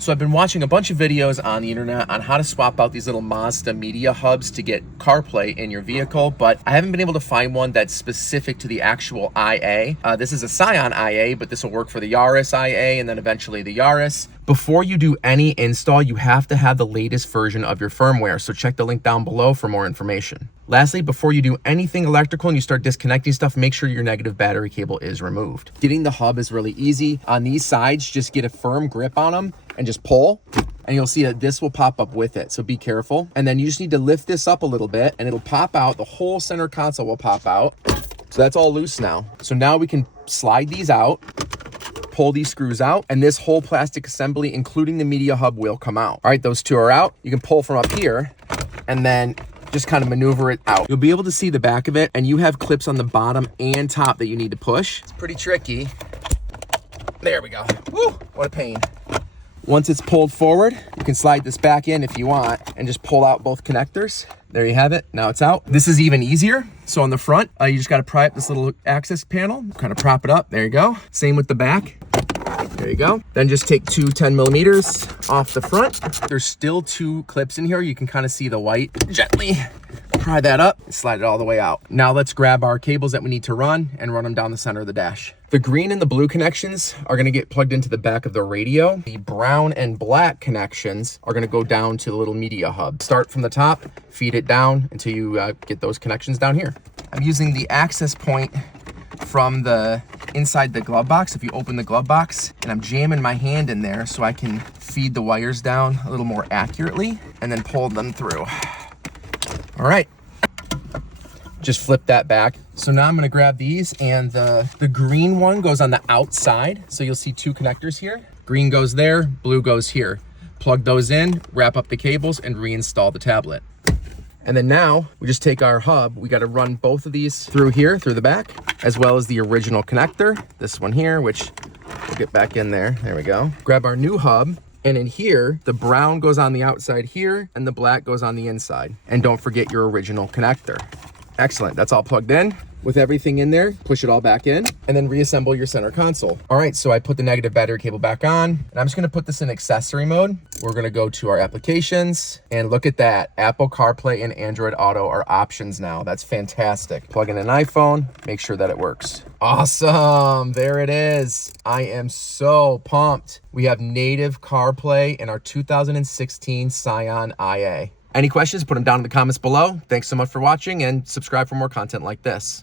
So I've been watching a bunch of videos on the internet on how to swap out these little Mazda media hubs to get CarPlay in your vehicle, but I haven't been able to find one that's specific to the actual IA. This is a Scion IA, but this will work for the Yaris IA and then eventually the Yaris. Before you do any install, you have to have the latest version of your firmware, so check the link down below for more information. Lastly, before you do anything electrical and you start disconnecting stuff, make sure your negative battery cable is removed. Getting the hub is really easy. On these sides, just get a firm grip on them and just pull, and you'll see that this will pop up with it, so be careful. And then you just need to lift this up a little bit and it'll pop out. The whole center console will pop out. So that's all loose now. So now we can slide these out, pull these screws out, and this whole plastic assembly, including the media hub, will come out. All right, those two are out. You can pull from up here and then just kind of maneuver it out. You'll be able to see the back of it, and you have clips on the bottom and top that you need to push. It's pretty tricky. There we go. Woo, what a pain. Once it's pulled forward, you can slide this back in if you want and just pull out both connectors. There you have it. Now it's out. This is even easier. So on the front, you just got to pry up this little access panel, kind of prop it up. There you go. Same with the back. There you go. Then just take two 10mm off the front. There's still two clips in here. You can kind of see the white. Gently pry that up and slide it all the way out. Now let's grab our cables that we need to run and run them down the center of the dash. The green and the blue connections are going to get plugged into the back of the radio. The brown and black connections are going to go down to the little media hub. Start from the top, feed it down until you get those connections down here. I'm using the access point from the inside the glove box. If you open the glove box, and I'm jamming my hand in there so I can feed the wires down a little more accurately and then pull them through. All right, just flip that back. So now I'm gonna grab these, and the green one goes on the outside. So you'll see two connectors here. Green goes there, blue goes here. Plug those in, wrap up the cables, and reinstall the tablet. And then now we just take our hub. We got to run both of these through here, through the back, as well as the original connector, this one here, which we'll get back in there. There we go. Grab our new hub. And in here, the brown goes on the outside here and the black goes on the inside. And don't forget your original connector. Excellent. That's all plugged in. With everything in there, push it all back in and then reassemble your center console. All right, so I put the negative battery cable back on, and I'm just gonna put this in accessory mode. We're gonna go to our applications, and look at that. Apple CarPlay and Android Auto are options now. That's fantastic. Plug in an iPhone, make sure that it works. Awesome, there it is. I am so pumped. We have native CarPlay in our 2016 Scion IA. Any questions, put them down in the comments below. Thanks so much for watching, and subscribe for more content like this.